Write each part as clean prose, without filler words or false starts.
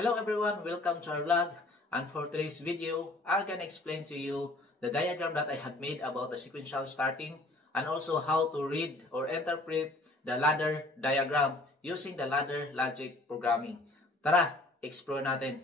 Hello everyone, welcome to our vlog, and for today's video, I'm gonna explain to you the diagram that I had made about the sequential starting and also how to read or interpret the ladder diagram using the ladder logic programming. Tara, explore natin.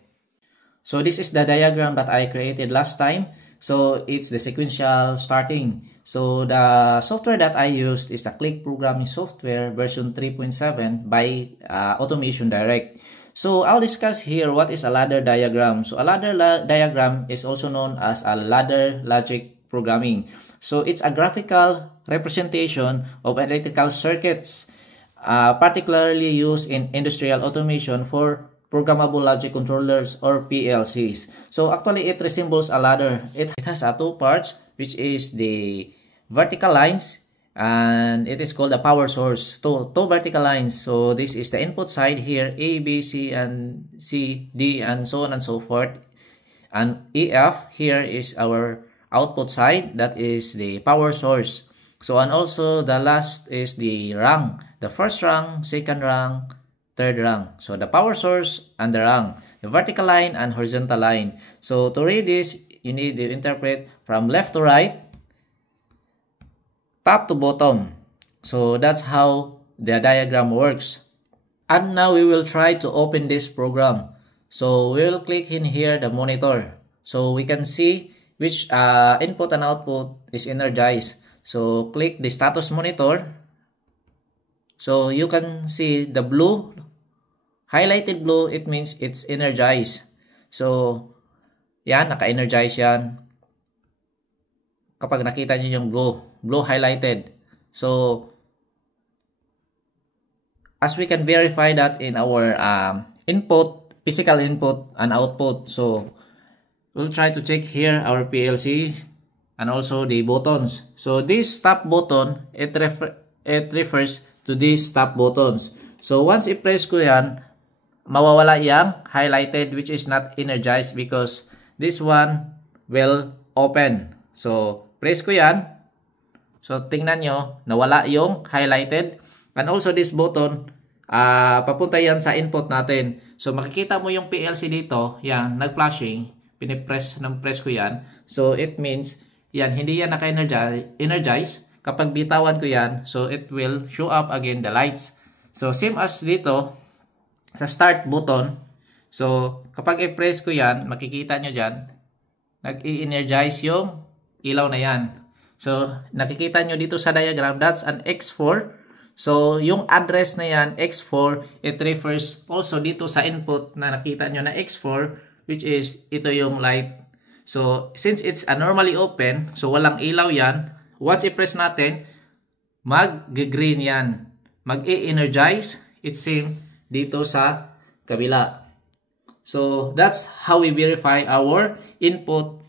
So this is the diagram that I created last time. So it's the sequential starting. So the software that I used is a Click Programming Software version 3.7 by Automation Direct. So I'll discuss here what is a ladder diagram. So a ladder diagram is also known as a ladder logic programming. So it's a graphical representation of electrical circuits, particularly used in industrial automation for programmable logic controllers or PLCs. So actually it resembles a ladder. It has two parts, which is the vertical lines, and it is called a power source. Two vertical lines. So this is the input side here, A, B, C, and C, D, and so on and so forth. And EF here is our output side, that is the power source. So and also the last is the rung. The first rung, second rung, third rung. So the power source and the rung, the vertical line and horizontal line. So to read this, you need to interpret from left to right, top to bottom. So that's how the diagram works. And now we will try to open this program. So we will click in here the monitor. So we can see which input and output is energized. So click the status monitor. So you can see the blue, highlighted blue, it means it's energized. So yan, naka-energize yan. Kapag nakita nyo yung blue highlighted. So as we can verify that in our input, physical input and output. So we'll try to check here our PLC and also the buttons. So this stop button, it refers to these stop buttons. So once i-press ko yan, mawawala yang highlighted, which is not energized because this one will open. So press ko yan. So tingnan nyo, nawala yung highlighted. And also this button, papunta yan sa input natin. So makikita mo yung PLC dito, yan, nag-flashing. Pinipress ko yan. So it means, yan, hindi yan naka-energize. Kapag bitawan ko yan, so it will show up again the lights. So same as dito, sa start button. So kapag i-press ko yan, makikita nyo dyan, nag-i-energize yung ilaw na yan. So nakikita nyo dito sa diagram, that's an X4. So yung address na yan, X4, it refers also dito sa input na nakita nyo na X4, which is ito yung light. So since it's normally open, so walang ilaw yan, once i-press natin, mag-green yan. Mag-i-energize, it's same dito sa kabila. So that's how we verify our input